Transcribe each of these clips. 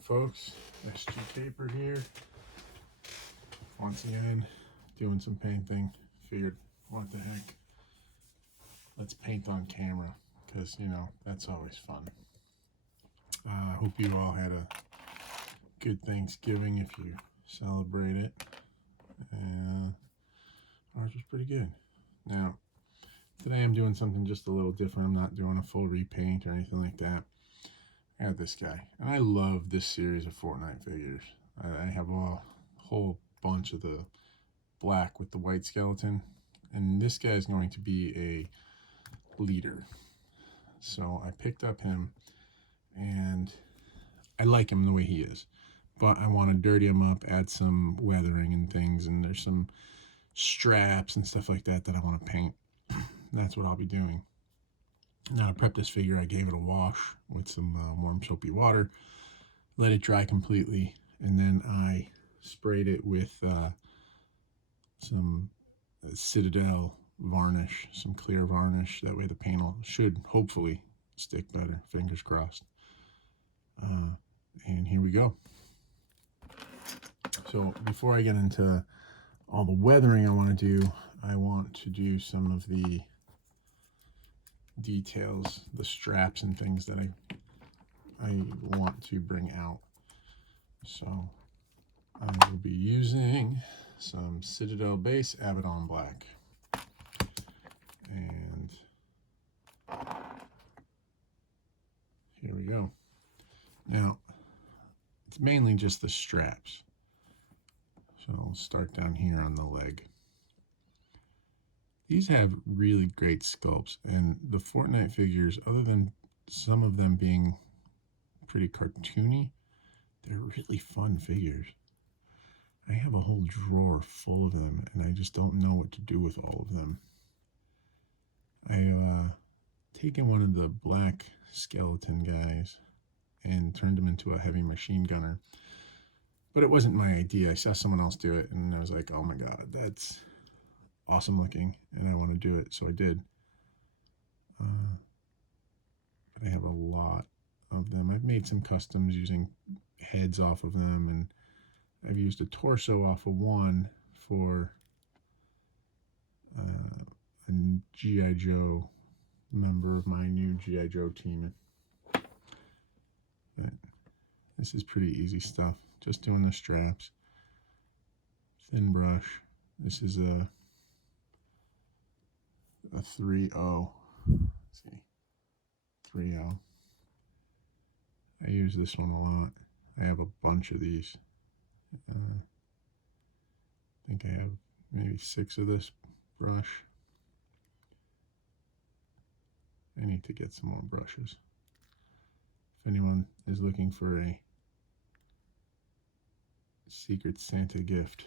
folks? SG Caper here. Once again, doing some painting. Figured, what the heck? Let's paint on camera, because, you know, that's always fun. I hope you all had a good Thanksgiving if you celebrate it. Ours was pretty good. Now, today I'm doing something just a little different. I'm not doing a full repaint or anything like that. I got this guy, and I love this series of Fortnite figures. I have a whole bunch of the black with the white skeleton, and this guy is going to be a leader. So I picked up him, and I like him the way he is, but I want to dirty him up, add some weathering and things, and there's some straps and stuff like that I want to paint. That's what I'll be doing. Now, to prep this figure, I gave it a wash with some warm soapy water, let it dry completely, and then I sprayed it with some Citadel varnish, some clear varnish. That way the paint should hopefully stick better, fingers crossed. And here we go. So before I get into all the weathering I want to do, I want to do some of the details, the straps and things that I want to bring out. So I will be using some Citadel base Abaddon black, and here we go. Now it's mainly just the straps, so I'll start down here on the leg. These have really great sculpts, and the Fortnite figures, other than some of them being pretty cartoony, they're really fun figures. I have a whole drawer full of them, and I just don't know what to do with all of them. I've taken one of the black skeleton guys and turned him into a heavy machine gunner, but it wasn't my idea. I saw someone else do it, and I was like, oh my god, that's awesome looking, and I want to do it, so I did. But I have a lot of them. I've made some customs using heads off of them, and I've used a torso off of one for a G.I. Joe member of my new G.I. Joe team. But this is pretty easy stuff. Just doing the straps. Thin brush. This is a 3.0. Let's see. 3.0. I use this one a lot. I have a bunch of these. I think I have maybe 6 of this brush. I need to get some more brushes. If anyone is looking for a Secret Santa gift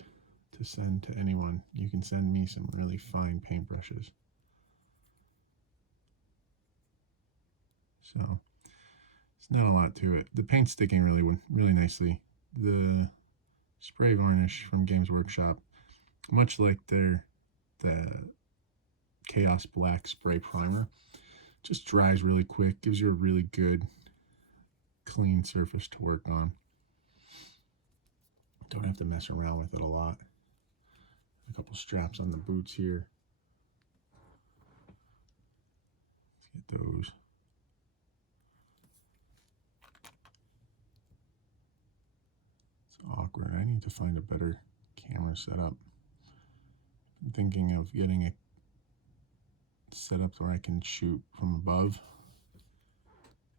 to send to anyone, you can send me some really fine paintbrushes. So it's not a lot to it. The paint's sticking really nicely. The spray varnish from Games Workshop, much like the Chaos Black spray primer, just dries really quick, gives you a really good clean surface to work on. Don't have to mess around with it a lot. A couple straps on the boots here. Let's get those. It's awkward. I need to find a better camera setup. I'm thinking of getting a setup where I can shoot from above.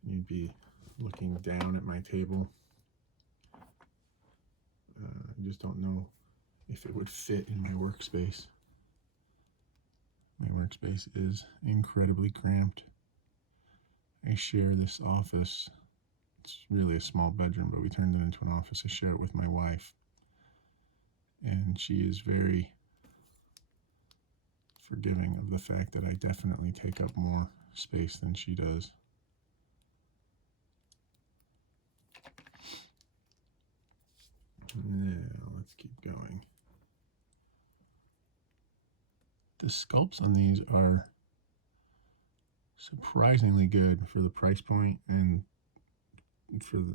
You'd be looking down at my table. I just don't know if it would fit in my workspace. My workspace is incredibly cramped. I share this office. It's really a small bedroom, but we turned it into an office. I share it with my wife, and she is very forgiving of the fact that I definitely take up more space than she does. Now, let's keep going. The sculpts on these are surprisingly good for the price point and for the,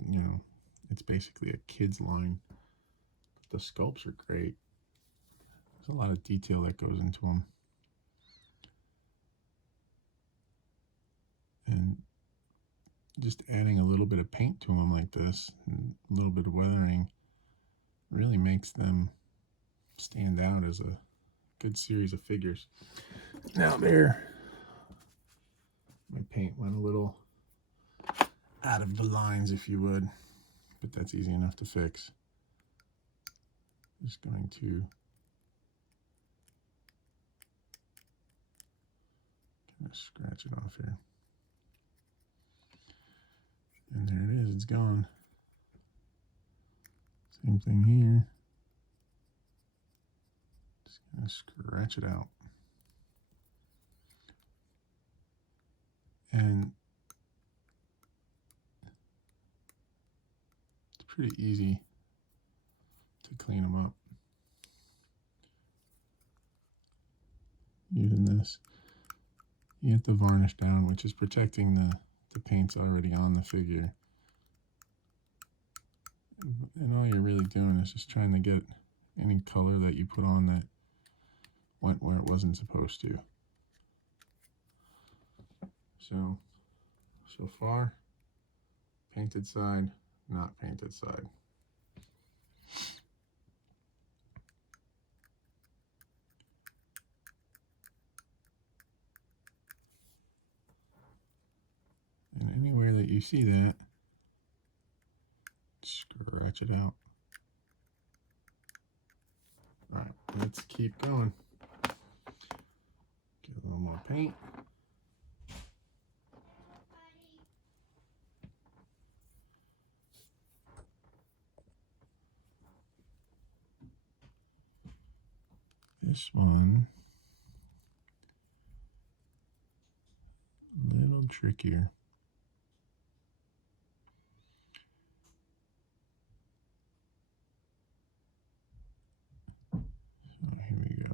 It's basically a kid's line. The sculpts are great. There's a lot of detail that goes into them. And just adding a little bit of paint to them like this, and a little bit of weathering, really makes them stand out as a good series of figures. Now there, my paint went a little out of the lines, if you would, but that's easy enough to fix. Just going to kind of scratch it off here. And there it is, it's gone. Same thing here. Just gonna scratch it out. And it's pretty easy to clean them up using this. You get the varnish down, which is protecting the paint's already on the figure. And all you're really doing is just trying to get any color that you put on that went where it wasn't supposed to. So far, painted side, not painted side. And anywhere that you see that, scratch it out. All right, let's keep going. Get a little more paint. This one, a little trickier. So here we go.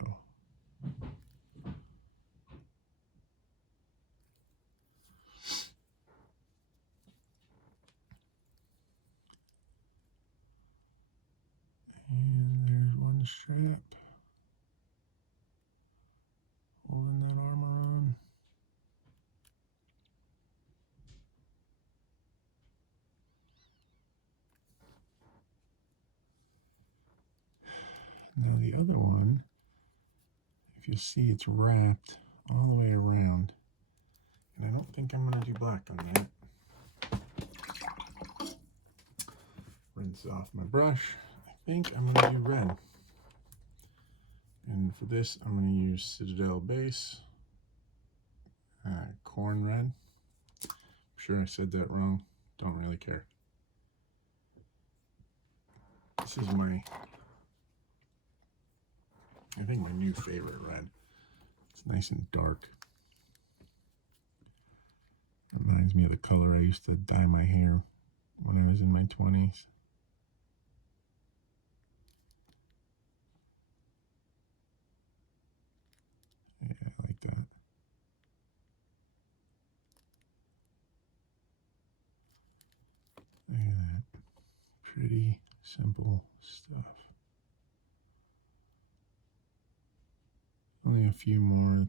And there's one strap holding that armor on. Now the other one, if you see, it's wrapped all the way around. And I don't think I'm going to do black on that. Rinse off my brush. I think I'm going to do red. And for this, I'm going to use Citadel Base, Corn Red. I'm sure I said that wrong. Don't really care. This is my, I think, my new favorite red. It's nice and dark. Reminds me of the color I used to dye my hair when I was in my 20s. Yeah, I like that. Look at that. Pretty simple stuff. Only a few more.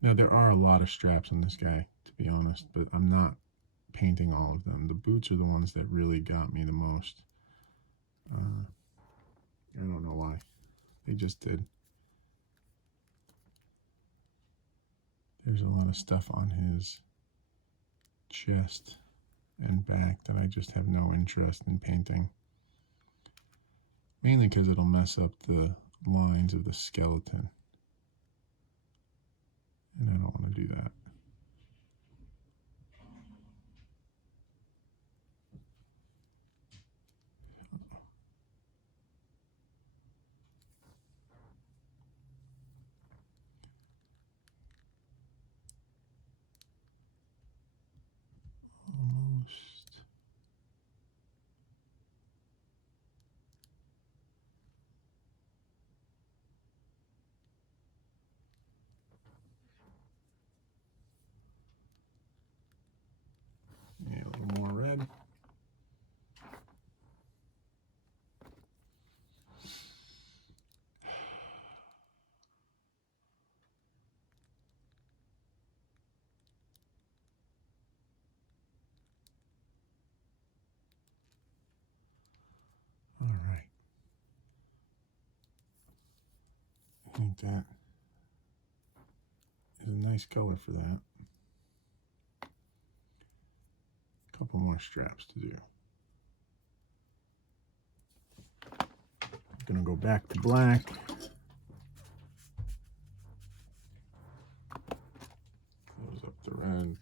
Now, there are a lot of straps on this guy, to be honest, but I'm not painting all of them. The boots are the ones that really got me the most. I don't know why. They just did. There's a lot of stuff on his chest and back that I just have no interest in painting. Mainly because it'll mess up the lines of the skeleton. And I don't want to do that. Almost. that is a nice color for that. A couple more straps to do. I'm gonna go back to black. Close up the red.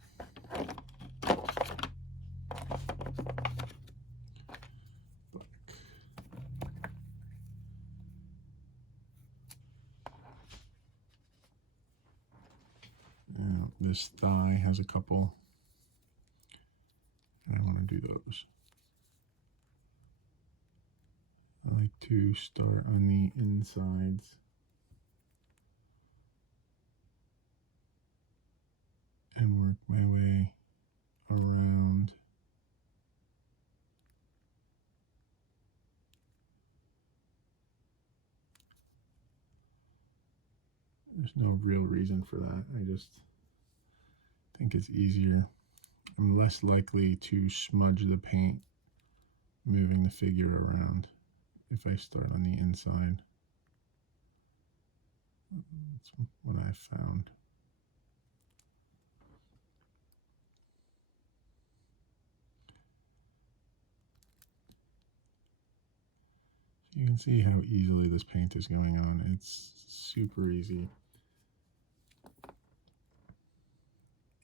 Now, this thigh has a couple, and I want to do those. I like to start on the insides and work my way around. There's no real reason for that. I just think it's easier. I'm less likely to smudge the paint moving the figure around if I start on the inside. That's what I found. So you can see how easily this paint is going on. It's super easy.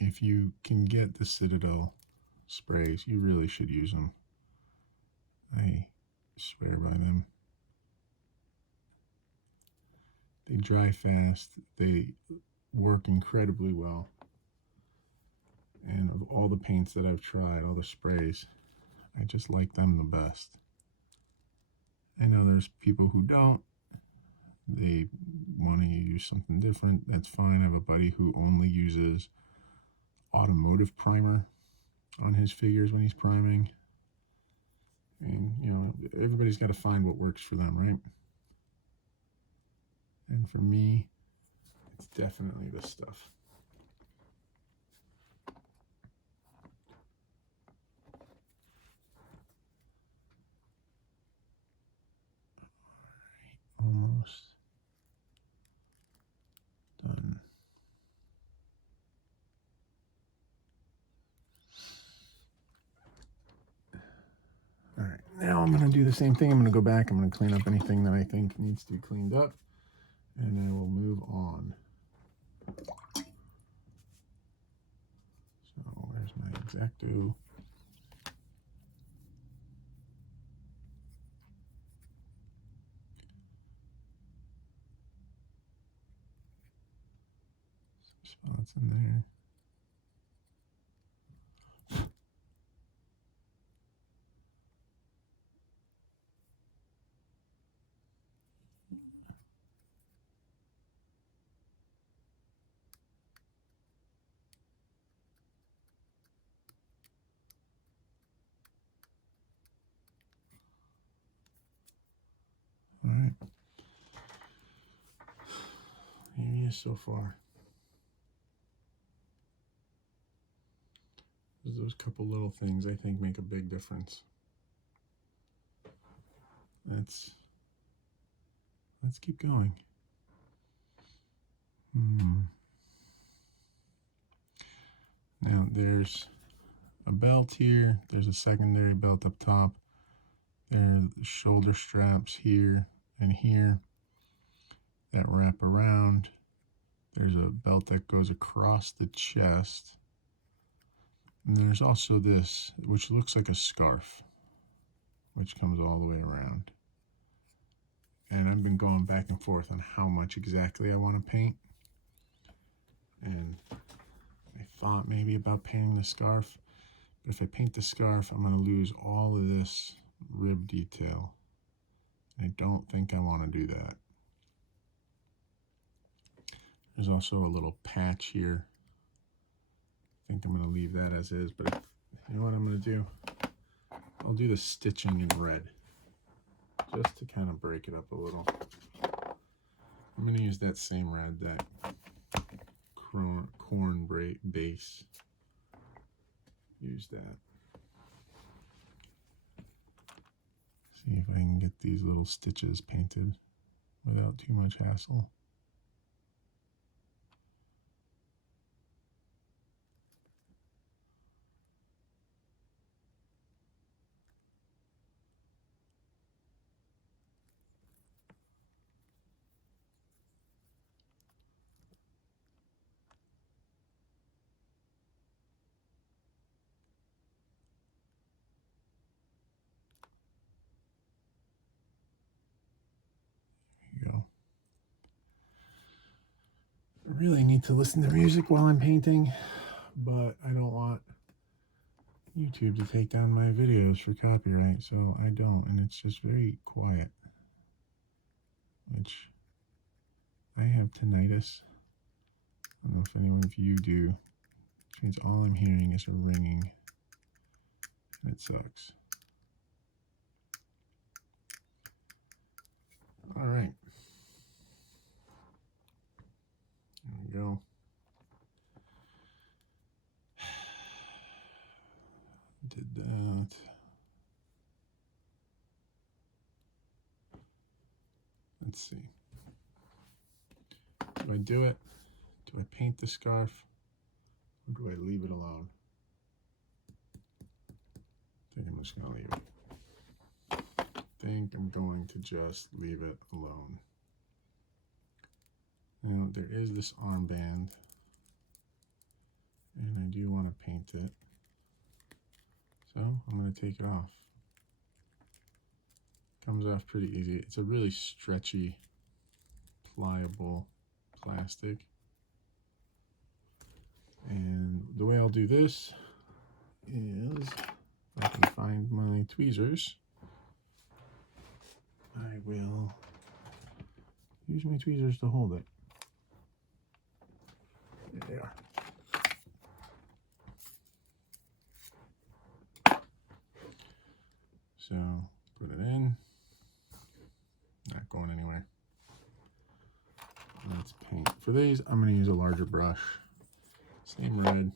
If you can get the Citadel sprays, you really should use them. I swear by them. They dry fast, they work incredibly well. And of all the paints that I've tried, all the sprays, I just like them the best. I know there's people who don't. They want to use something different. That's fine. I have a buddy who only uses automotive primer on his figures when he's priming. And, you know, everybody's got to find what works for them, right? And for me, it's definitely this stuff. Almost done. All right, now I'm going to do the same thing. I'm going to go back. I'm going to clean up anything that I think needs to be cleaned up, and I will move on. So where's my X-Acto? Some spots in there. All right. Here he is so far. Those couple little things I think make a big difference. Let's keep going. Now there's a belt here. There's a secondary belt up top. There are the shoulder straps here and here that wrap around. There's a belt that goes across the chest. And there's also this, which looks like a scarf, which comes all the way around. And I've been going back and forth on how much exactly I want to paint. And I thought maybe about painting the scarf, but if I paint the scarf, I'm going to lose all of this rib detail. I don't think I want to do that. There's also a little patch here. I think I'm going to leave that as is, but you know what I'm going to do? I'll do the stitching in red, just to kind of break it up a little. I'm going to use that same red, that corn base. Use that. See if I can get these little stitches painted without too much hassle. really need to listen to music while I'm painting, but I don't want YouTube to take down my videos for copyright, so I don't, and it's just very quiet, which I have tinnitus. I don't know if anyone of you do, which means all I'm hearing is a ringing, and it sucks. All right. There we go. Did that. Let's see. Do I do it? Do I paint the scarf? Or do I leave it alone? I think I'm just going to leave it. I think I'm going to just leave it alone. Now, there is this armband, and I do want to paint it. So I'm going to take it off. Comes off pretty easy. It's a really stretchy, pliable plastic. And the way I'll do this is, if I can find my tweezers, I will use my tweezers to hold it. There they are. So put it in. Not going anywhere. Let's paint. For these, I'm going to use a larger brush. Same red.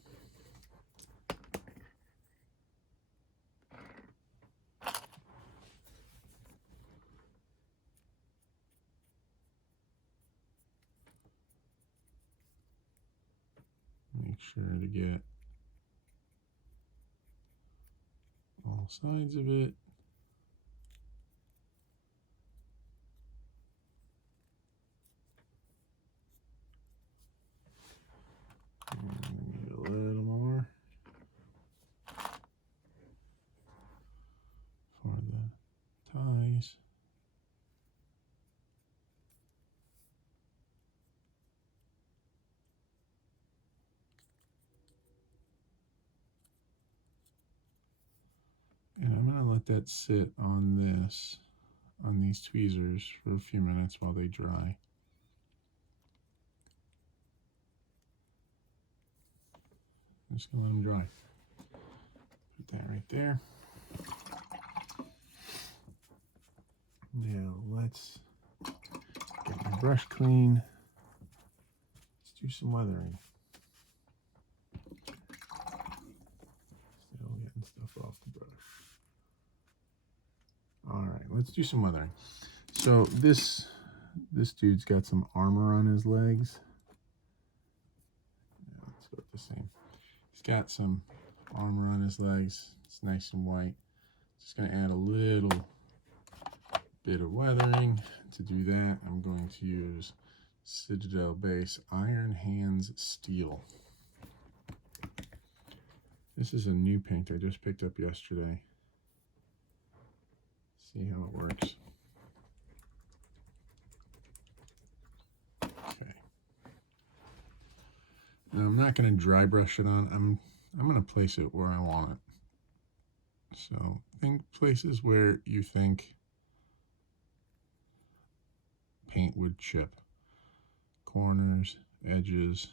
Make sure to get all sides of it. And a little more for the ties. And I'm going to let that sit on these tweezers for a few minutes while they dry. I'm just going to let them dry. Put that right there. Now let's get my brush clean. Let's do some weathering. Still getting stuff off the brush. All right, let's do some weathering. So this dude's got some armor on his legs. Yeah, let's go with the same. He's got some armor on his legs. It's nice and white. Just going to add a little bit of weathering. To do that, I'm going to use Citadel Base Iron Hands Steel. This is a new paint I just picked up yesterday. See how it works. Okay. Now I'm not going to dry brush it on. I'm going to place it where I want it. So think places where you think paint would chip. Corners, edges.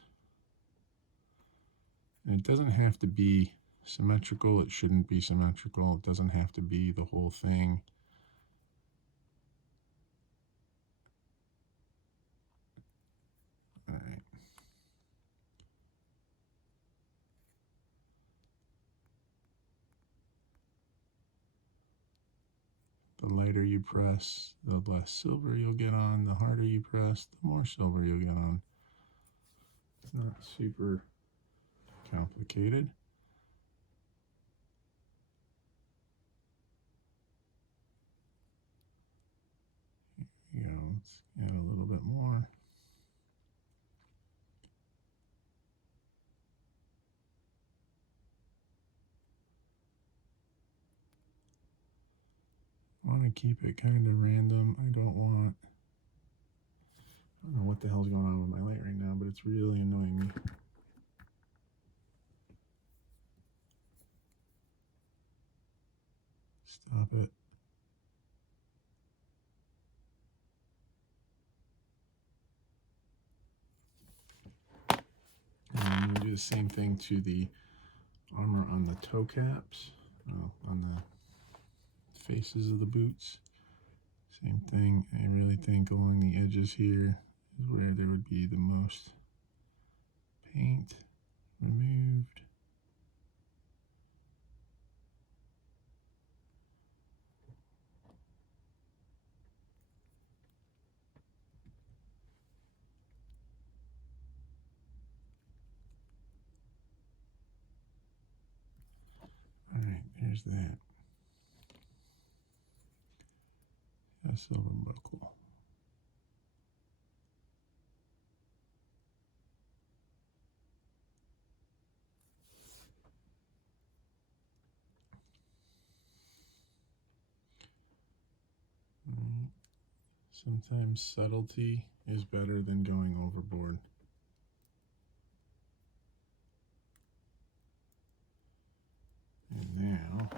And it doesn't have to be symmetrical. It shouldn't be symmetrical. It doesn't have to be the whole thing. All right. The lighter you press, the less silver you'll get on. The harder you press, the more silver you'll get on. It's not super complicated. Here you go. Let's add a little bit more. I want to keep it kind of random. I don't want I don't know what the hell's going on with my light right now, but it's really annoying me. Stop it. And I'm going to do the same thing to the armor on the toe caps, on the faces of the boots. Same thing. I really think along the edges here is where there would be the most paint removed. All right, there's that. A silver buckle. Right. Sometimes subtlety is better than going overboard. And now,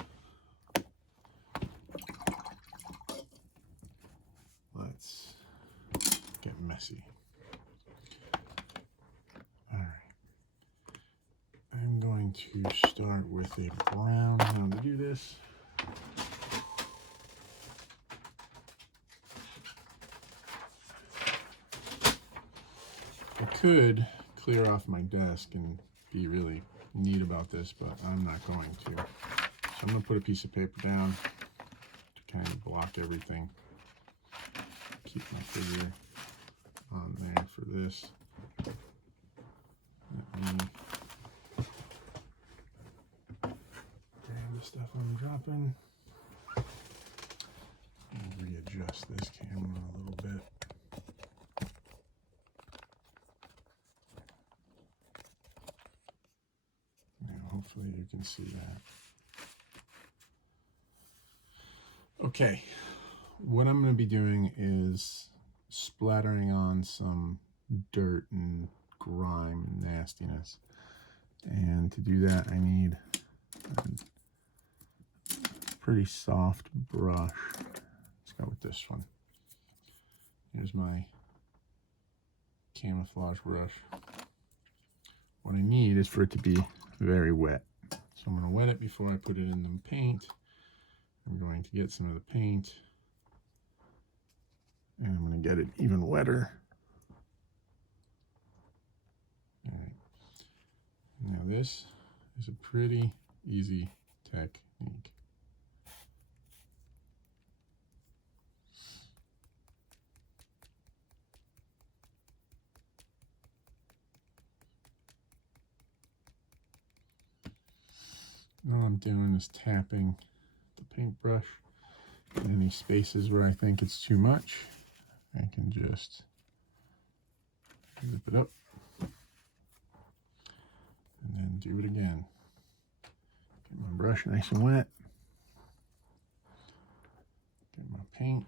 let's get messy. All right. I'm going to start with a brown. Now to do this, I could clear off my desk and be really neat about this, but I'm not going to. So I'm going to put a piece of paper down to kind of block everything. Keep my figure on there for this. Let me grab the stuff I'm dropping and readjust this camera a little bit. Hopefully you can see that. Okay, what I'm going to be doing is splattering on some dirt and grime and nastiness. And to do that, I need a pretty soft brush. Let's go with this one. Here's my camouflage brush. What I need is for it to be very wet. So I'm going to wet it before I put it in the paint. I'm going to get some of the paint and I'm going to get it even wetter. All right. Now this is a pretty easy technique. All I'm doing is tapping the paintbrush in any spaces where I think it's too much. I can just zip it up and then do it again. Get my brush nice and wet. Get my paint.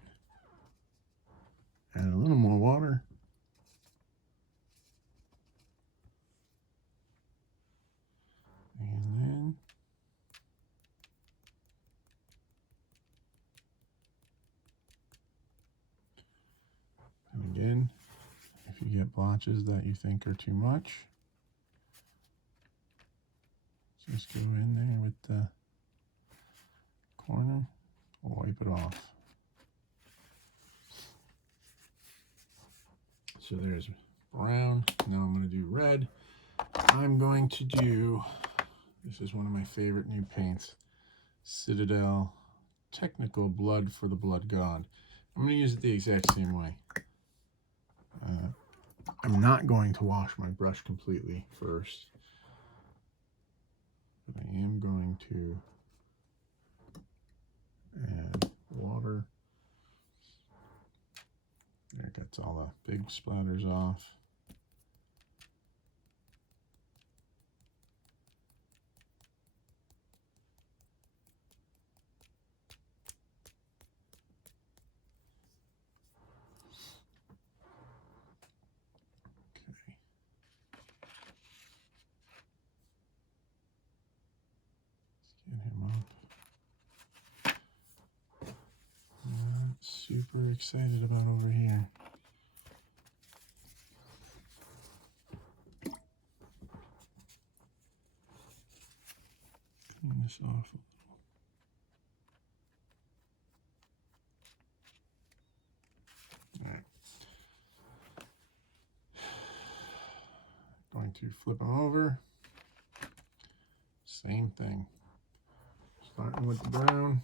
Add a little more water. And then again, if you get blotches that you think are too much, just go in there with the corner, wipe it off. So there's brown. Now I'm going to do red. I'm going to do, this is one of my favorite new paints, Citadel Technical Blood for the Blood God. I'm going to use it the exact same way. I'm not going to wash my brush completely first, but I am going to add water. There, it gets all the big splatters off. super excited about over here. Clean this off a little. All right. Going to flip them over. Same thing. Starting with the brown.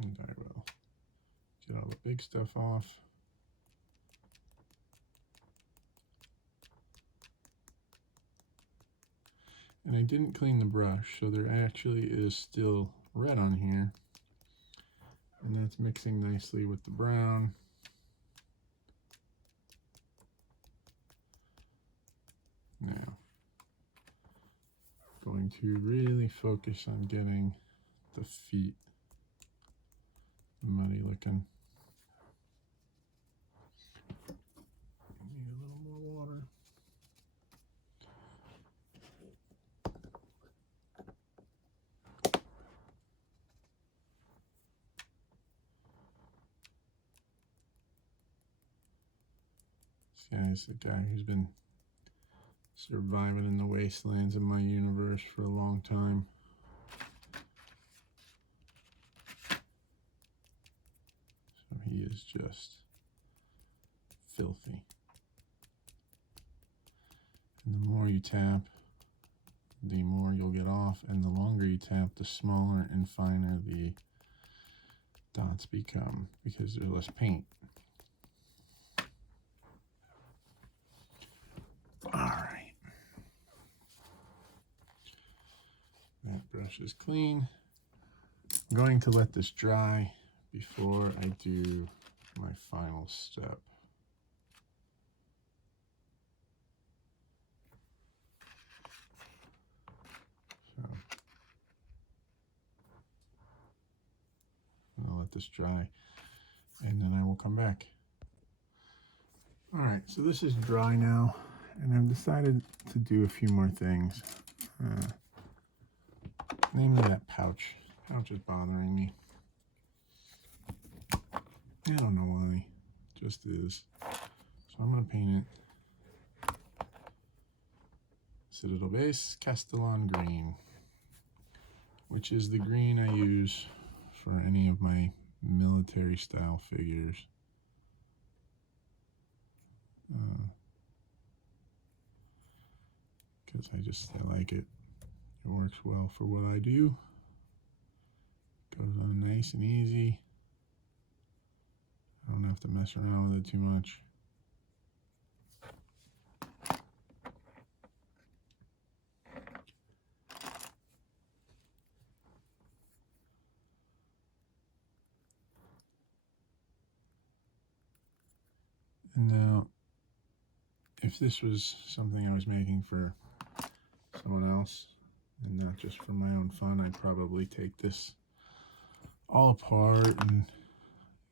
And I will get all the big stuff off. And I didn't clean the brush, so there actually is still red on here. And that's mixing nicely with the brown. Now, going to really focus on getting the feet muddy looking. Need a little more water. This guy's the guy who's been surviving in the wastelands of my universe for a long time. So he is just filthy. And the more you tap, the more you'll get off, and the longer you tap, the smaller and finer the dots become because there's less paint. All right. That brush is clean. I'm going to let this dry before I do my final step. So I'll let this dry and then I will come back. All right, so this is dry now, and I've decided to do a few more things. Namely that pouch. Pouch is bothering me. I don't know why. It just is. So I'm going to paint it Citadel Base Castellan Green, which is the green I use for any of my military style figures. Because I like it. It works well for what I do. Goes on nice and easy. I don't have to mess around with it too much. And now, if this was something I was making for someone else and not just for my own fun, I'd probably take this all apart and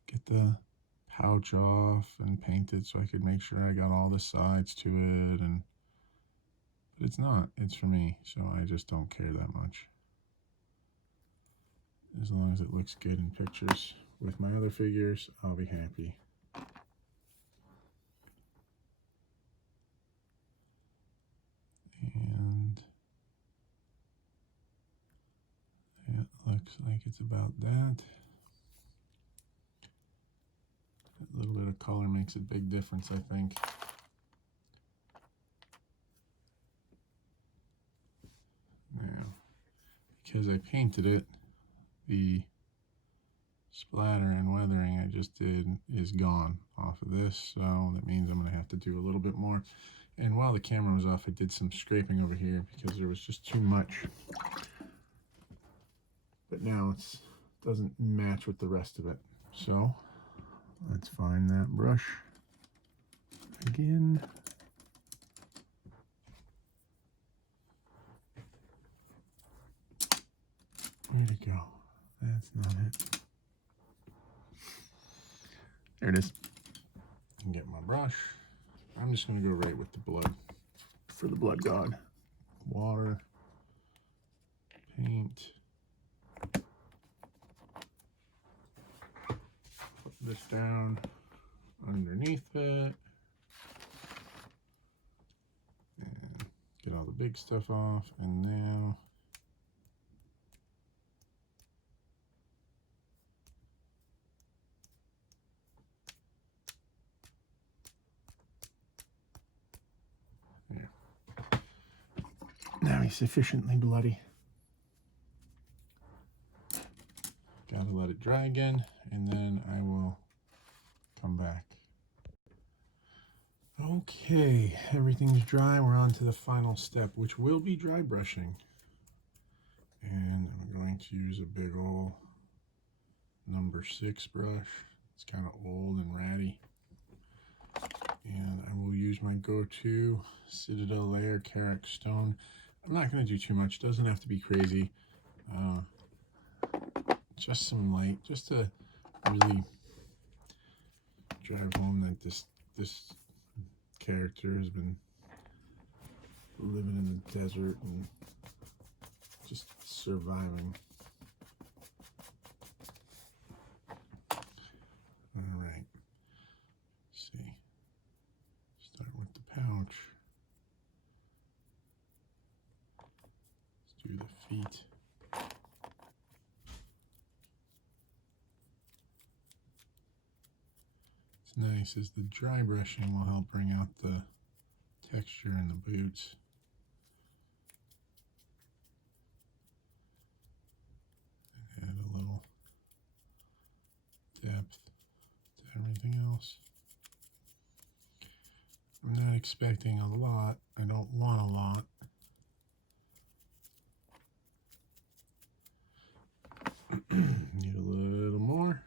get the pouch off and paint it so I could make sure I got all the sides to it. But it's not. It's for me, so I just don't care that much. As long as it looks good in pictures with my other figures, I'll be happy. And it looks like it's about that. A little bit of color makes a big difference, I think. Now, because I painted it, the splatter and weathering I just did is gone off of this, so that means I'm going to have to do a little bit more. And while the camera was off, I did some scraping over here because there was just too much. But now it doesn't match with the rest of it. So let's find that brush again. Where'd it go? That's not it. There it is. I can get my brush. I'm just going to go right with the blood for the blood god. Water, paint, put this down underneath it, and get all the big stuff off, and now now he's sufficiently bloody. Gotta let it dry again, and then I will come back. Okay, everything's dry. We're on to the final step, which will be dry brushing. And I'm going to use a big old number 6 brush. It's kind of old and ratty. And I will use my go-to Citadel Layer Carrick Stone. I'm not going to do too much. Doesn't have to be crazy. Just some light, just to really drive home that this character has been living in the desert and just surviving. All right. Let's see. Start with the pouch. Let's do the feet. What's nice is the dry brushing will help bring out the texture in the boots. And add a little depth to everything else. I'm not expecting a lot. I don't want a lot. Need a little more.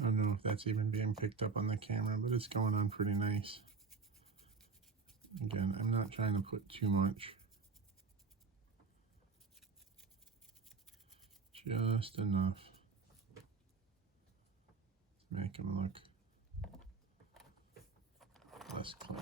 I don't know if that's even being picked up on the camera, but it's going on pretty nice. Again, I'm not trying to put too much. Just enough to make them look less clean.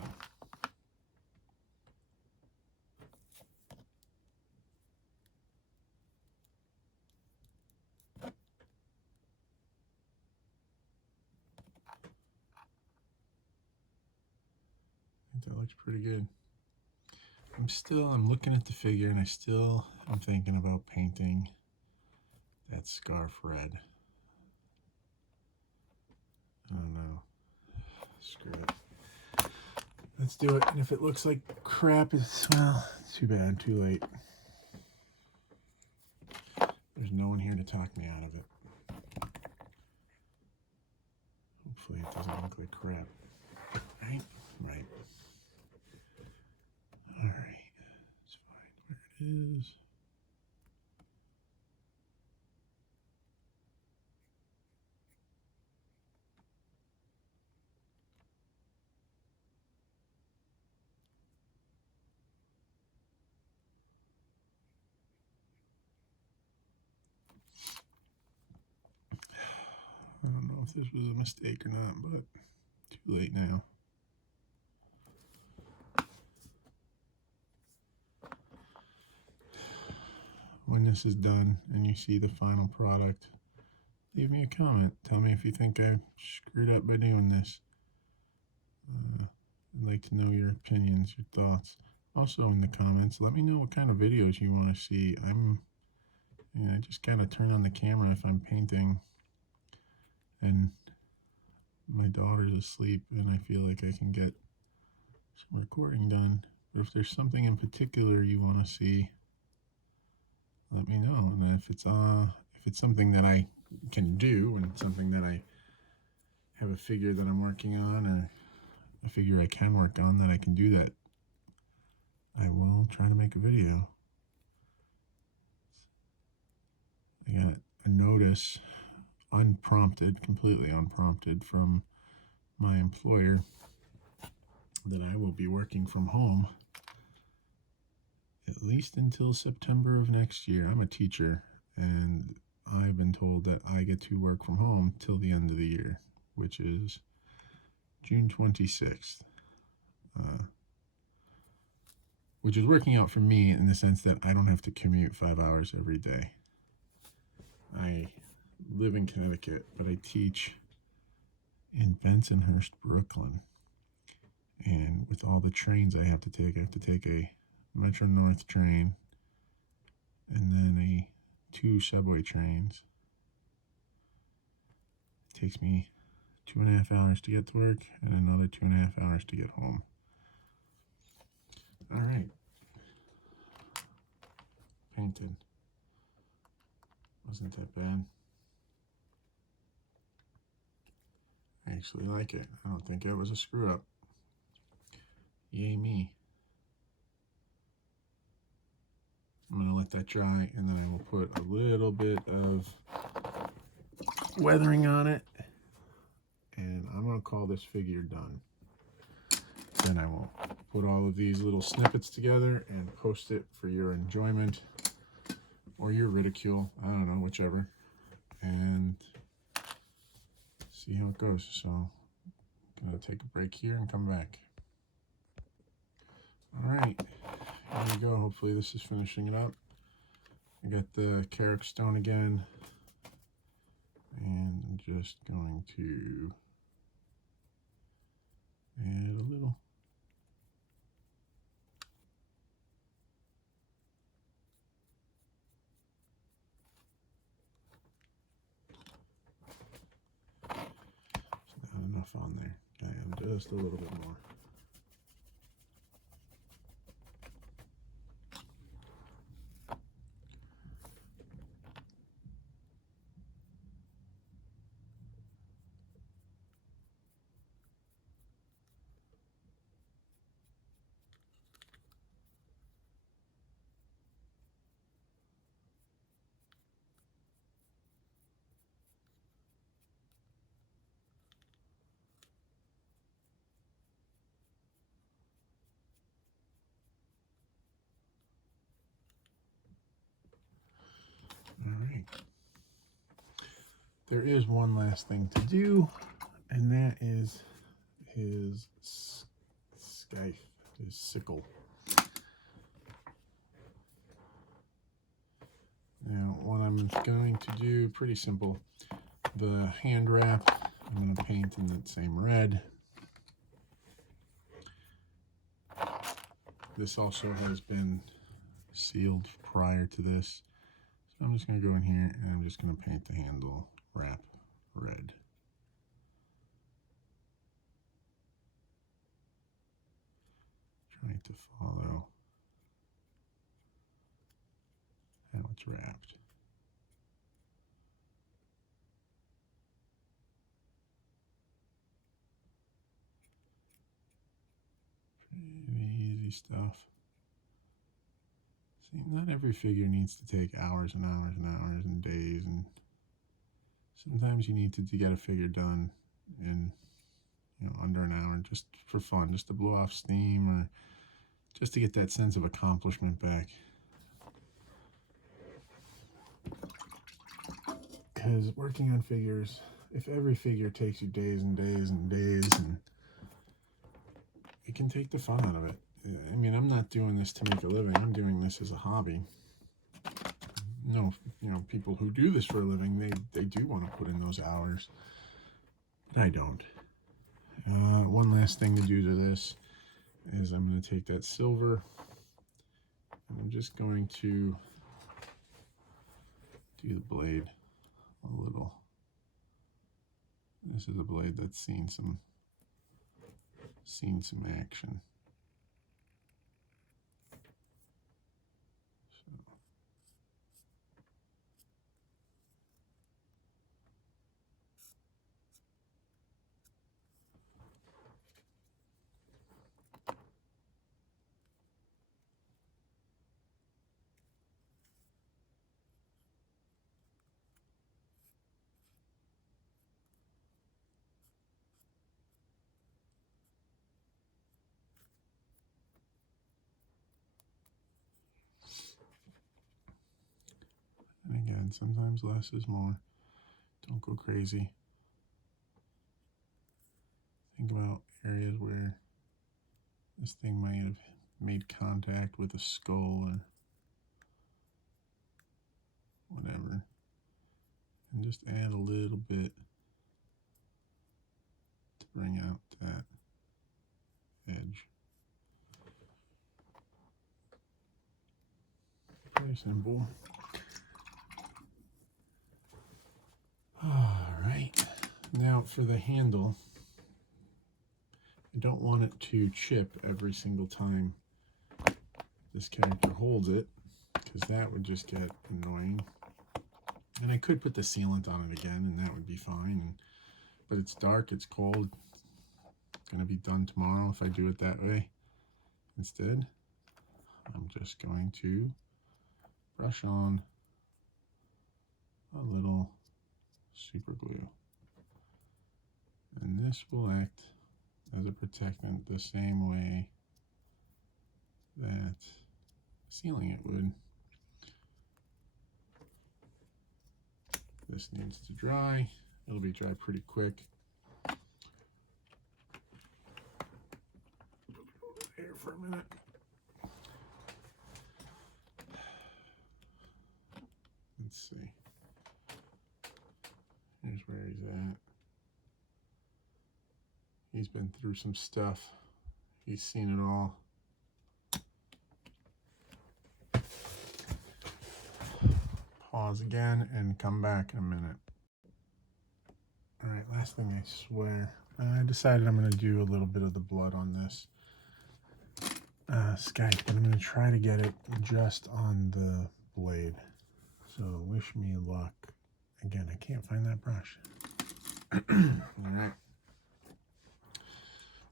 I think that looks pretty good. I'm looking at the figure and I'm thinking about painting that scarf red. I don't know. Screw it. Let's do it. And if it looks like crap, well, too bad, too late. There's no one here to talk me out of it. Hopefully it doesn't look like crap. Right? Right. Alright. Let's find where it is. I don't know if this was a mistake or not, but too late now. When this is done and you see the final product, leave me a comment. Tell me if you think I screwed up by doing this. I'd like to know your opinions, your thoughts. Also in the comments, let me know what kind of videos you want to see. I just gotta turn on the camera if I'm painting and my daughter's asleep and I feel like I can get some recording done. But if there's something in particular you want to see, let me know. And if it's something that I can do and something that I have a figure that I'm working on or a figure I can work on that I can do that, I will try to make a video. I got a notice, unprompted, completely unprompted, from my employer that I will be working from home at least until September of next year. I'm a teacher, and I've been told that I get to work from home till the end of the year, which is June 26th. Which is working out for me in the sense that I don't have to commute 5 hours every day. I live in Connecticut, but I teach in Bensonhurst, Brooklyn. And with all the trains I have to take a Metro North train and then 2 subway trains. It takes me 2.5 hours to get to work and another 2.5 hours to get home. All right. Painted. Wasn't that bad. I actually like it. I don't think it was a screw up. Yay me. I'm going to let that dry, and then I will put a little bit of weathering on it, and I'm going to call this figure done. Then I will put all of these little snippets together and post it for your enjoyment or your ridicule. I don't know, whichever. And see how it goes. So I'm going to take a break here and come back. All right, here we go. Hopefully this is finishing it up. I got the Carrick Stone again, and I'm just going to add a little. There's not enough on there. Okay, just a little bit more. All right. There is one last thing to do, and that is his scythe, his sickle. Now, what I'm going to do, pretty simple. The hand wrap, I'm going to paint in that same red. This also has been sealed prior to this. So I'm just going to go in here and I'm just going to paint the handle wrap red. Trying to follow how it's wrapped. Pretty easy stuff. See, not every figure needs to take hours and hours and hours and days, and sometimes you need to get a figure done in under an hour, just for fun, just to blow off steam or just to get that sense of accomplishment back. Because working on figures, if every figure takes you days and days and days, and it can take the fun out of it. I mean, I'm not doing this to make a living. I'm doing this as a hobby. No, people who do this for a living, they do want to put in those hours. But I don't. One last thing to do to this is I'm going to take that silver and I'm just going to do the blade a little. This is a blade that's seen some action. Again, sometimes less is more. Don't go crazy. Think about areas where this thing might have made contact with a skull or whatever. And just add a little bit to bring out that edge. Pretty simple. All right, now for the handle, I don't want it to chip every single time this character holds it, because that would just get annoying. And I could put the sealant on it again, and that would be fine. But it's dark, it's cold. It's going to be done tomorrow if I do it that way. Instead, I'm just going to brush on a little super glue. And this will act as a protectant the same way that sealing it would. This needs to dry. It'll be dry pretty quick. Here for a minute. Let's see. Here's where he's at. He's been through some stuff. He's seen it all. Pause again and come back in a minute. All right, last thing I swear. I decided I'm going to do a little bit of the blood on this Skype, but I'm going to try to get it just on the blade. So wish me luck. Again, I can't find that brush. All right.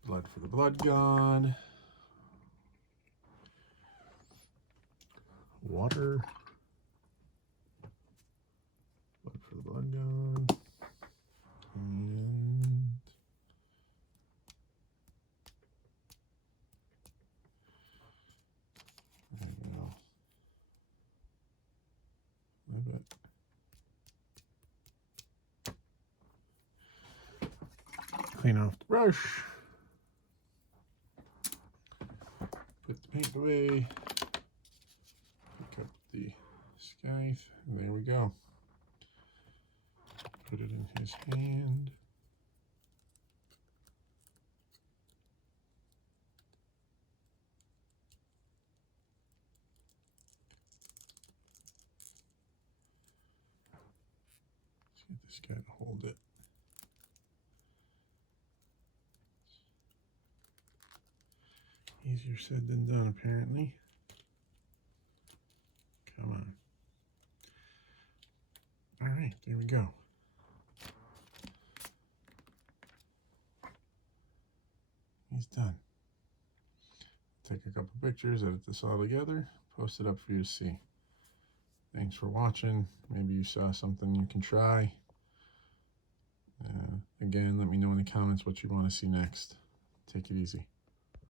Blood for the blood god. Water. Blood for the blood god. And there we go. A little bit. Clean off the brush. Put the paint away. Pick up the scythe. And there we go. Put it in his hand. Let's get this guy to hold it. Easier said than done, apparently. Come on. All right, there we go. He's done. Take a couple pictures, edit this all together, post it up for you to see. Thanks for watching. Maybe you saw something you can try. Again, let me know in the comments what you want to see next. Take it easy.